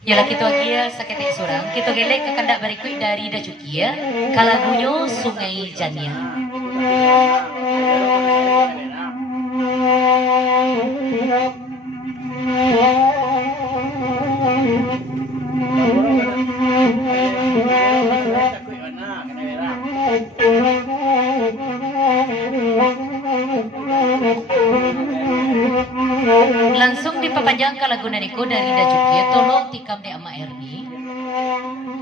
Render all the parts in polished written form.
Yalah kita kia saketik surang, kita gelek ke kandak berikut dari Dacukia, kalagunyo Sungai Jania. Langsung dipapanjang ke lagu naniko dari Dajukia, tolong tikam de ama Erni.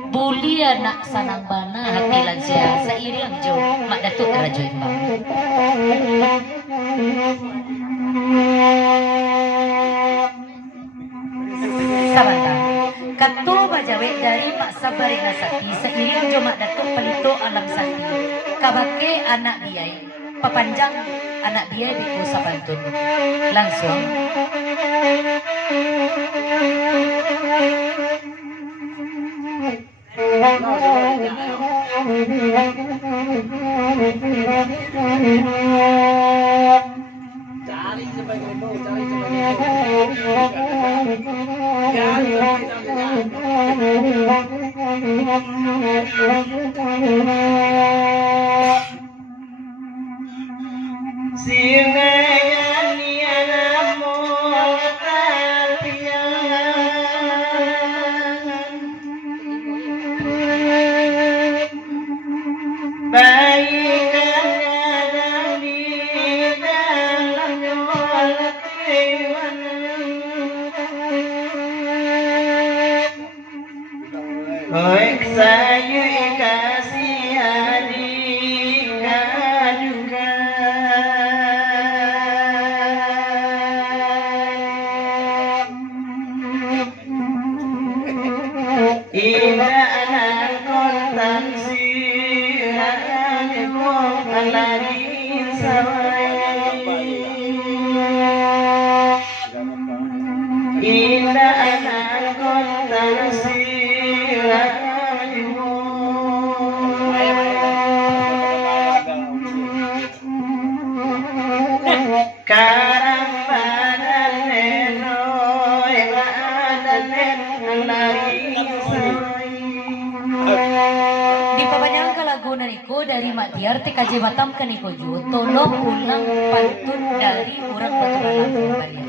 Buli anak sanang bana hati lansia seiring jo mak datuk rajo imbang. Sabanda Katul Bajawe dari Pak Sabarina Sati seiring jo mak datuk pelito alam sati kabake anak biai papanjang anak biai biku sabantun langsung dari Mak Tiar TKJ Batam ke Nikojo tolong ulang pantun dari orang Baturan Barian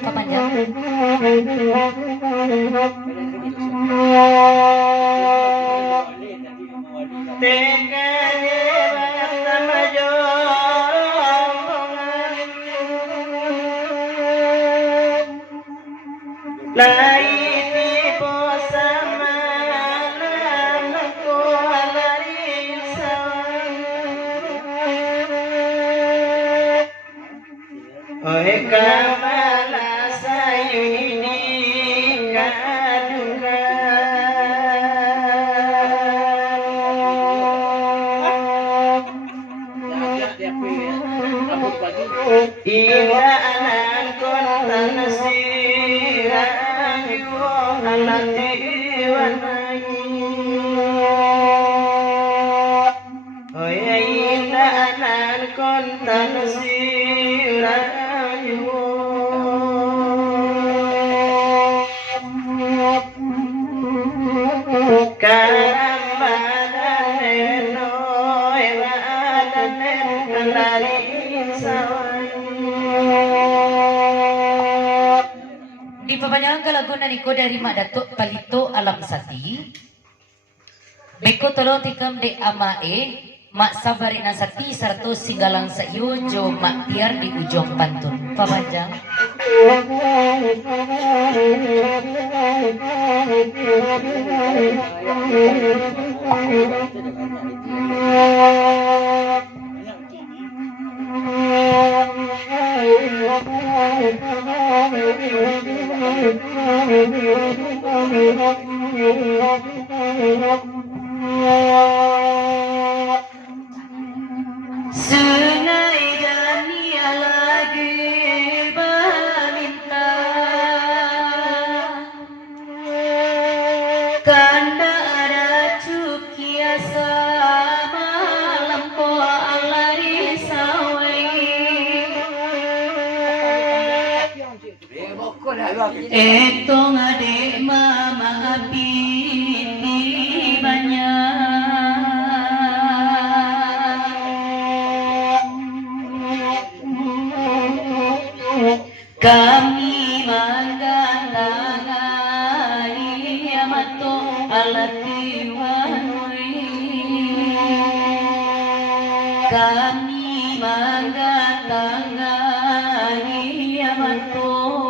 kepanjang Dipapanjangan ke lagu naniko dari Mak Datuk Palito Alam Sati. Beko tolong tikam de amae Mak Sabarina Sati sarto Singgalang Sayu jo Mak Tiar di ujung pantun. Papanjang. Sungai Jania lagi meminta kanda ada cukia sama Etong adik mama piti banyak kami manggalangani amato alatiwanui kami manggalangani amato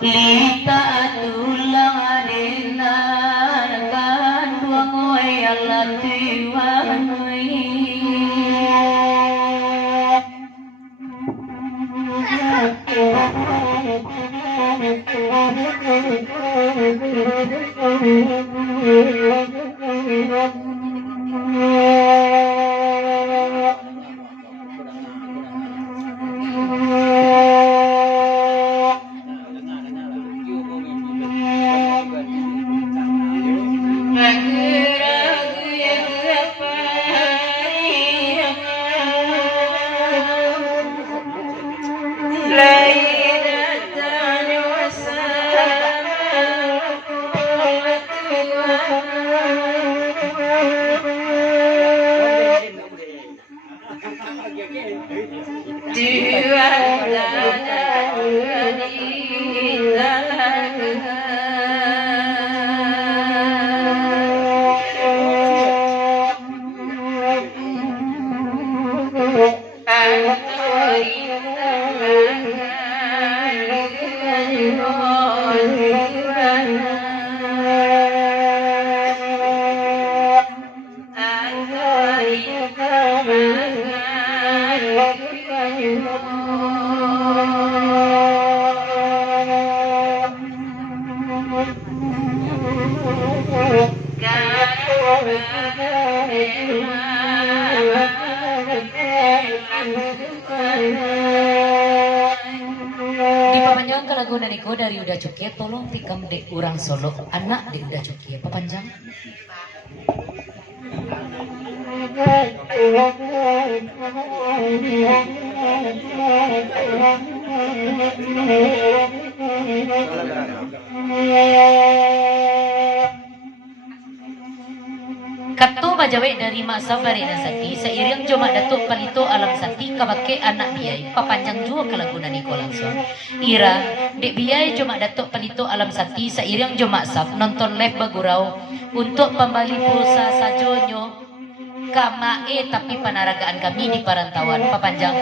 lita tulang adena kan duangoy alatiwanui Papanjang ke lagu naniko dari Udah Cukie tolong tikam dek urang solo anak dek Udah Cukie papanjang Kato bajawe dari mak sabari na sati seiring joma datuk palito alam sati kabake anak biay papanjang jua kalagunan niko langsung ira dek biay joma datuk palito alam sati seiring joma saf nonton live bagurau untuk pembali pulsa sajonyo kamae tapi panaragaan kami di perantauan papanjang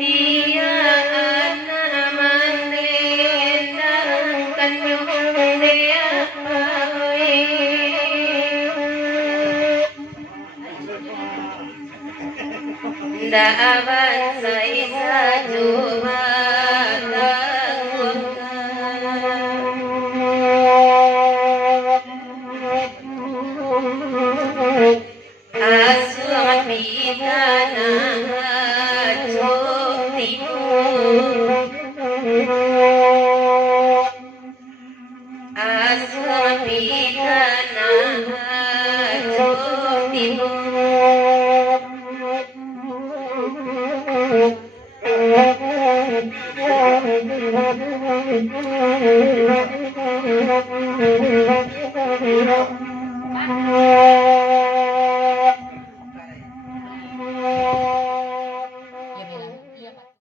Dia anak mandiri dan daawan sa isa Aswang pita na Aswang pita na